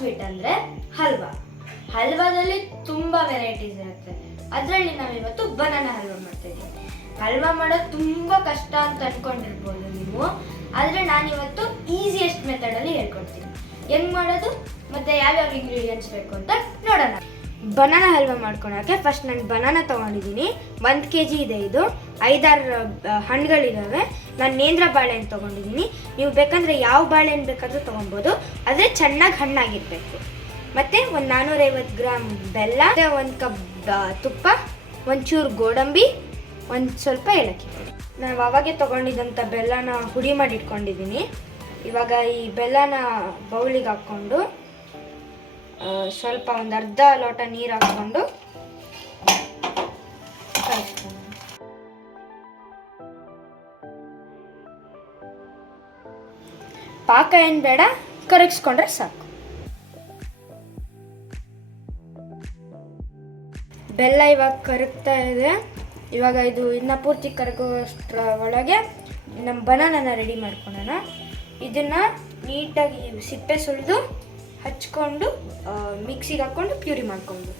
Sweet ಅಂದರೆ ಹಲ್ವಾ. ಹಲ್ವಾದಲ್ಲಿ ತುಂಬ varieties ಇರುತ್ತೆ. ಅದರಲ್ಲಿ ನಾವಿವತ್ತು ಬನಾನಾ ಹಲ್ವಾ ಮಾಡ್ತಾಯಿದ್ದೀವಿ. ಹಲ್ವಾ ಮಾಡೋದು ತುಂಬ ಕಷ್ಟ ಅಂತ ಅಂದ್ಕೊಂಡಿರ್ಬೋದು ನೀವು, ಆದರೆ ನಾನಿವತ್ತು ಈಸಿಯೆಸ್ಟ್ ಮೆಥಡಲ್ಲಿ ಹೇಳ್ಕೊಡ್ತೀನಿ ಹೆಂಗೆ ಮಾಡೋದು ಮತ್ತು ಯಾವ್ಯಾವ ಇಂಗ್ರೀಡಿಯೆಂಟ್ಸ್ ಬೇಕು ಅಂತ ನೋಡೋಣ. ಬನಾನಾ ಹಲ್ವಾ ಮಾಡ್ಕೊಳಕ್ಕೆ ಫಸ್ಟ್ ನಾನು ಬನಾನಾ ತೊಗೊಂಡಿದ್ದೀನಿ. 1 kg ಇದೆ. ಇದು 5-6 ಹಣ್ಣುಗಳಿದ್ದಾವೆ. ನಾನು ನೇಂದ್ರ ಬಾಳೆಹಣ್ಣು ತೊಗೊಂಡಿದ್ದೀನಿ. ನೀವು ಬೇಕಂದರೆ ಯಾವ ಬಾಳೆಹಣ್ಣು ಬೇಕಾದರೂ ತೊಗೊಬೋದು, ಆದರೆ ಚೆನ್ನಾಗಿ ಹಣ್ಣಾಗಿರಬೇಕು. ಮತ್ತು ಒಂದು 450 ಗ್ರಾಮ್ ಬೆಲ್ಲ, 1 ಕಪ್ ತುಪ್ಪ, ಒಂಚೂರು ಗೋಡಂಬಿ, ಒಂದು ಸ್ವಲ್ಪ ಏಲಕ್ಕಿ. ನಾನು ಅವಾಗೆ ತೊಗೊಂಡಿದ್ದಂಥ ಬೆಲ್ಲನ ಹುಡಿ ಮಾಡಿ ಇಟ್ಕೊಂಡಿದ್ದೀನಿ. ಇವಾಗ ಈ ಬೆಲ್ಲನ ಬೌಲಿಗೆ ಹಾಕ್ಕೊಂಡು ಸ್ವಲ್ಪ ಒಂದು ಅರ್ಧ ಲೋಟ ನೀರು ಹಾಕ್ಕೊಂಡು ಕಲಿಸ್ಕೊಂಡು, ಪಾಕ ಏನು ಬೇಡ, ಕರಗಿಸ್ಕೊಂಡ್ರೆ ಸಾಕು. ಬೆಲ್ಲ ಇವಾಗ ಕರಗ್ತಾ ಇದೆ. ಇವಾಗ ಇದು ಇನ್ನು ಪೂರ್ತಿ ಕರಗೋಷ್ಟರ ಒಳಗೆ ನಮ್ಮ ಬನಾನನ ರೆಡಿ ಮಾಡ್ಕೊಳ್ಳೋಣ. ಇದನ್ನು ನೀಟಾಗಿ ಸಿಪ್ಪೆ ಸುಲಿದು ಹಚ್ಕೊಂಡು ಮಿಕ್ಸಿಗೆ ಹಾಕ್ಕೊಂಡು ಪ್ಯೂರಿ ಮಾಡ್ಕೊಂಡು,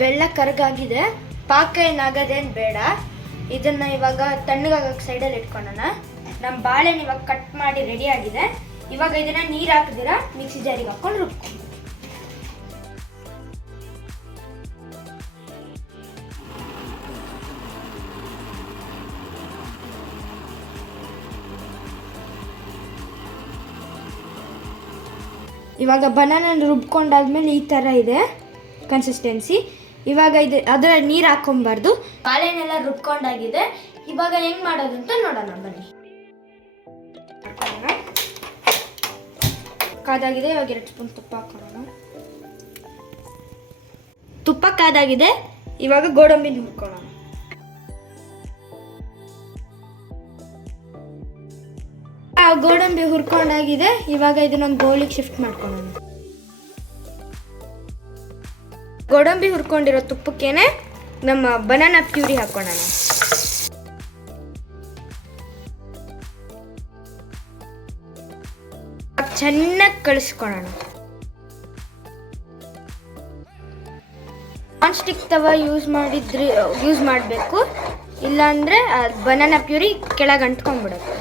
ಬೆಲ್ಲ ಕರಗಾಗಿದೆ. ಪಾಕ ಏನಾಗೋದೇನು ಬೇಡ. ಇದನ್ನು ಇವಾಗ ತಣ್ಣಗಾಗಕ್ಕೆ ಸೈಡಲ್ಲಿ ಇಟ್ಕೊಳ್ಳೋಣ. ನಮ್ಮ ಬಾಳೆಹಣ್ಣು ಇವಾಗ ಕಟ್ ಮಾಡಿ ರೆಡಿ ಆಗಿದೆ. ಇವಾಗ ಇದನ್ನು ನೀರು ಹಾಕಿದಿರ ಮಿಕ್ಸಿ ಜಾರಿಗೆ ಹಾಕ್ಕೊಂಡು ರುಬ್ಕೊಂಡು, ಇವಾಗ ಬನಾನಾ ರುಬ್ಕೊಂಡಾದ್ಮೇಲೆ ಈ ಥರ ಇದೆ ಕನ್ಸಿಸ್ಟೆನ್ಸಿ. ಇವಾಗ ಅದರ ನೀರು ಹಾಕ್ಕೊಬಾರ್ದು. ಬಾಳೆಹಣ್ಣೆಲ್ಲ ರುಬ್ಕೊಂಡಾಗಿದೆ. ಇವಾಗ ಹೆಂಗೆ ಮಾಡೋದು ಅಂತ ನೋಡೋಣ ಬನ್ನಿ. ಕಾದಾಗಿದೆ. ಇವಾಗ 2 ಸ್ಪೂನ್ ತುಪ್ಪ ಹಾಕೋಣ. ತುಪ್ಪ ಕಾದಾಗಿದೆ. ಇವಾಗ ಗೋಡಂಬಿ ಹುರ್ಕೊಳ್ಳೋಣ. ಗೋಡಂಬಿ ಹುರ್ಕೊಂಡಾಗಿದೆ. ಇವಾಗ ಇದನ್ನೊಂದು ಬೌಲಿಗೆ ಶಿಫ್ಟ್ ಮಾಡ್ಕೊಳ್ಳೋಣ. ಗೋಡಂಬಿ ಹುರ್ಕೊಂಡಿರೋ ತುಪ್ಪಕ್ಕೇನೆ ನಮ್ಮ ಬನಾನಾ ಪ್ಯೂರಿ ಹಾಕೋಣ. ಚೆನ್ನಾಗಿ ಕಳಿಸ್ಕೊಳ್ಳೋಣ. ನಾನ್ ಸ್ಟಿಕ್ ತವ ಯೂಸ್ ಮಾಡಬೇಕು, ಇಲ್ಲಾಂದರೆ ಬನಾನಾ ಪ್ಯೂರಿ ಕೆಳಗೆ ಅಂಟ್ಕೊಂಡ್ಬಿಡುತ್ತೆ.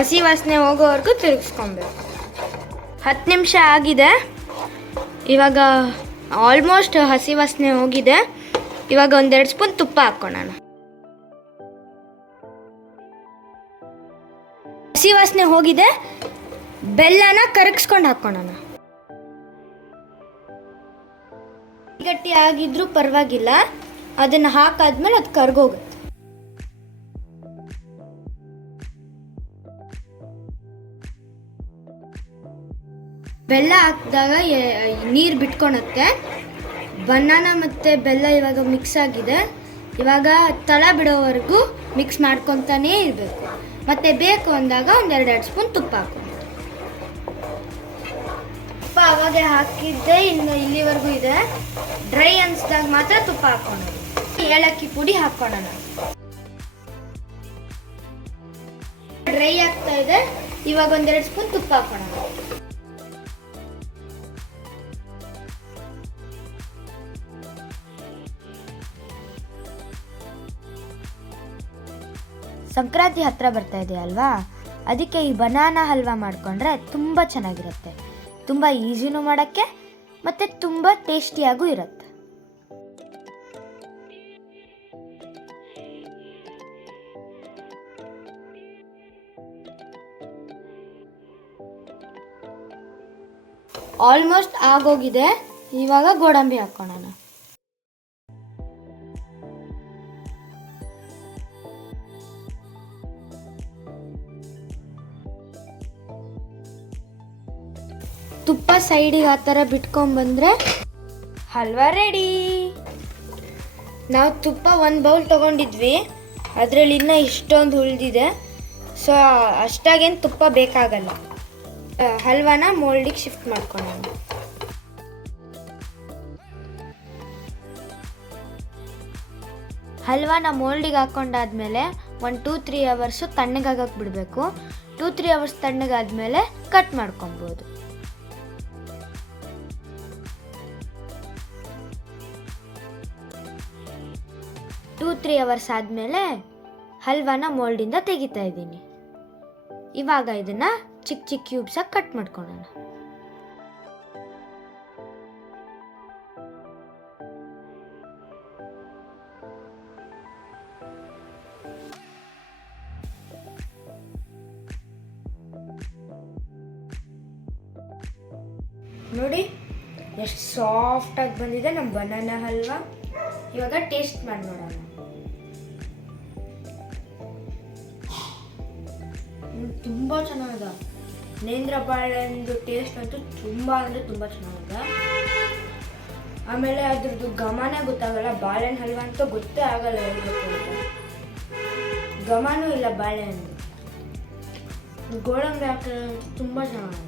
ಹಸಿ ವಾಸನೆ ಹೋಗೋವರೆಗೂ ತಿರುಗಿಸ್ಕೊಬೇಕು. 10 ನಿಮಿಷ ಆಗಿದೆ. ಇವಾಗ ಆಲ್ಮೋಸ್ಟ್ ಹಸಿ ವಾಸನೆ ಹೋಗಿದೆ. ಇವಾಗ 1-2 ಸ್ಪೂನ್ ತುಪ್ಪ ಹಾಕ್ಕೊಳ್ಳೋಣ. ಹಸಿ ವಾಸನೆ ಹೋಗಿದೆ. ಬೆಲ್ಲನ ಕರಗಿಸ್ಕೊಂಡು ಹಾಕ್ಕೊಳ್ಳೋಣ. ಗಟ್ಟಿ ಆಗಿದ್ರೂ ಪರವಾಗಿಲ್ಲ, ಅದನ್ನು ಹಾಕಾದ್ಮೇಲೆ ಅದು ಕರ್ಗೋಗುತ್ತೆ. ಬೆಲ್ಲ ಹಾಕಿದಾಗ ನೀರು ಬಿಟ್ಕೊಳುತ್ತೆ. ಬನಾನಾ ಮತ್ತು ಬೆಲ್ಲ ಇವಾಗ ಮಿಕ್ಸ್ ಆಗಿದೆ. ಇವಾಗ ತಳ ಬಿಡೋವರೆಗೂ ಮಿಕ್ಸ್ ಮಾಡ್ಕೊತಾನೇ ಇರಬೇಕು. ಮತ್ತು ಬೇಕು ಅಂದಾಗ 1-2 ಸ್ಪೂನ್ ತುಪ್ಪ ಹಾಕೋದು. ತುಪ್ಪ ಅವಾಗೆ ಹಾಕಿದ್ದೆ, ಇನ್ನು ಇಲ್ಲಿವರೆಗೂ ಇದೆ. ಡ್ರೈ ಅನಿಸಿದಾಗ ಮಾತ್ರ ತುಪ್ಪ ಹಾಕೋಣ. ಏಲಕ್ಕಿ ಪುಡಿ ಹಾಕೋಣ. ಡ್ರೈ ಆಗ್ತಾ ಇದೆ. ಇವಾಗ 1-2 ಸ್ಪೂನ್ ತುಪ್ಪ ಹಾಕೋಣ. ಸಂಕ್ರಾಂತಿ ಹತ್ರ ಬರ್ತಾ ಇದೆ ಅಲ್ವಾ, ಅದಕ್ಕೆ ಈ ಬನಾನಾ ಹಲ್ವಾ ಮಾಡಿಕೊಂಡ್ರೆ ತುಂಬ ಚೆನ್ನಾಗಿರುತ್ತೆ. ತುಂಬ ಈಸಿನೂ ಮಾಡೋಕ್ಕೆ ಮತ್ತು ತುಂಬ ಟೇಸ್ಟಿಯಾಗೂ ಇರುತ್ತೆ. ಆಲ್ಮೋಸ್ಟ್ ಆಗೋಗಿದೆ. ಇವಾಗ ಗೋಡಂಬಿ ಹಾಕೋಣ. ತುಪ್ಪ ಸೈಡಿಗೆ ಆ ಥರ ಬಿಟ್ಕೊಂಡ್ಬಂದರೆ ಹಲ್ವಾ ರೆಡಿ. ನಾವು ತುಪ್ಪ 1 ಬೌಲ್ ತೊಗೊಂಡಿದ್ವಿ, ಅದರಲ್ಲಿ ಇನ್ನೂ ಇಷ್ಟೊಂದು ಉಳಿದಿದೆ. ಸೊ ಅಷ್ಟಾಗೇನು ತುಪ್ಪ ಬೇಕಾಗಲ್ಲ. ಹಲ್ವಾನ ಮೋಲ್ಡಿಗೆ ಶಿಫ್ಟ್ ಮಾಡ್ಕೊಳ್ಳೋಣ. ಹಲ್ವಾನ ಮೋಲ್ಡಿಗೆ ಹಾಕ್ಕೊಂಡಾದ್ಮೇಲೆ 1-2-3 ಅವರ್ಸು ತಣ್ಣಗಾಗಕ್ಕೆ ಬಿಡಬೇಕು. 2-3 ಅವರ್ಸ್ ತಣ್ಣಗಾದ್ಮೇಲೆ ಕಟ್ ಮಾಡ್ಕೊಬೋದು. 2-3 ಅವರ್ಸ್ ಆದಮೇಲೆ ಹಲ್ವಾನ ಮೋಲ್ಡಿಂದ ತೆಗಿತಾ ಇದ್ದೀನಿ. ಇವಾಗ ಇದನ್ನು ಚಿಕ್ಕ ಚಿಕ್ಕ ಕ್ಯೂಬ್ಸಾಗಿ ಕಟ್ ಮಾಡ್ಕೊಳ್ಳೋಣ. ನೋಡಿ ಎಷ್ಟು ಸಾಫ್ಟಾಗಿ ಬಂದಿದೆ ನಮ್ಮ ಬನಾನಾ ಹಲ್ವಾ. ಇವಾಗ ಟೇಸ್ಟ್ ಮಾಡಿ ನೋಡೋಣ. ತುಂಬ ಚೆನ್ನಾಗಿದೆ. ನೇಂದ್ರ ಬಾಳೆಹಣ್ಣು ಟೇಸ್ಟ್ ಅಂತೂ ತುಂಬ ಅಂದರೆ ತುಂಬ ಚೆನ್ನಾಗಿದೆ. ಆಮೇಲೆ ಅದ್ರದ್ದು ಘಮನೇ ಗೊತ್ತಾಗಲ್ಲ. ಬಾಳೆಹಣ್ಣು ಹಲ್ವಾ ಅಂತೂ ಗೊತ್ತೇ ಆಗಲ್ಲ ಹೇಳ್ಬೇಕು ಅಂತ. ಘಮನೂ ಇಲ್ಲ ಬಾಳೆಹಣ್ಣು. ಗೋಡಂಬಿ ಹಾಕಿದ್ರೆ ತುಂಬ ಚೆನ್ನಾಗಿದೆ.